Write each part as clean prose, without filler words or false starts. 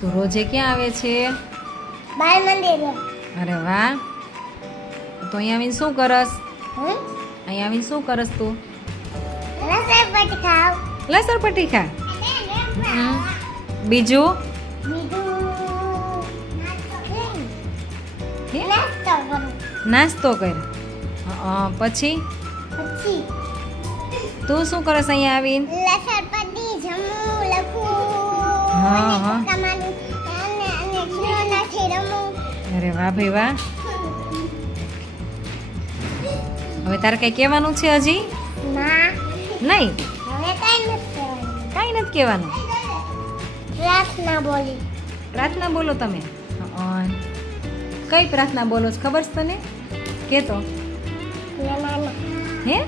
તું રોજે ક્યાં આવે છે? બાળ મંદિર. અરે વાહ, તો અહીંયા આવીને શું કરસ? હમ અહીંયા આવીને શું કરસ તું? રસોઈ ખાવ. લસણપટ્ટી ખા. બીજું? હે? નાસ્તો કરું. નાસ્તો કર. પછી પછી તું શું કરસ અહીંયા આવીને? લસણપટ્ટી જમું, લખું. હા, હા. તમારું અને ખીલોનાથી રમું. અરે વાહ ભાઈ વાહ. હવે તારે કઈ કહેવાનું છે હજી? ના, નહીં, હવે કાંઈ નથી કહેવાનું. કાંઈ નથી કહેવાનું. પ્રાર્થના બોલી. પ્રાર્થના બોલો તમે. કઈ પ્રાર્થના બોલો છો ખબર છે તને? કે તો નાના. હે?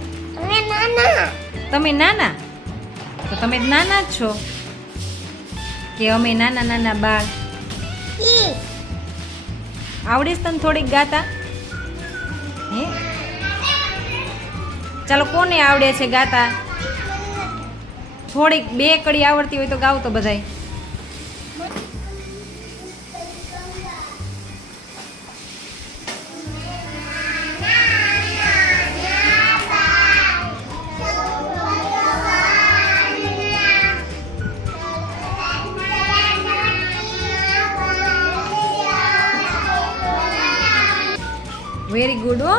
હવે નાના. તમે નાના? તો તમે નાના જ છો કે અમે નાના નાના બાળ? ઈ આવડે છે તને થોડીક ગાતા? હે? ચાલો, કોને આવડે છે ગાતા? થોડીક બે કડી આવડતી હોય તો ગાવ તો બધાય. વેરી ગુડ હો.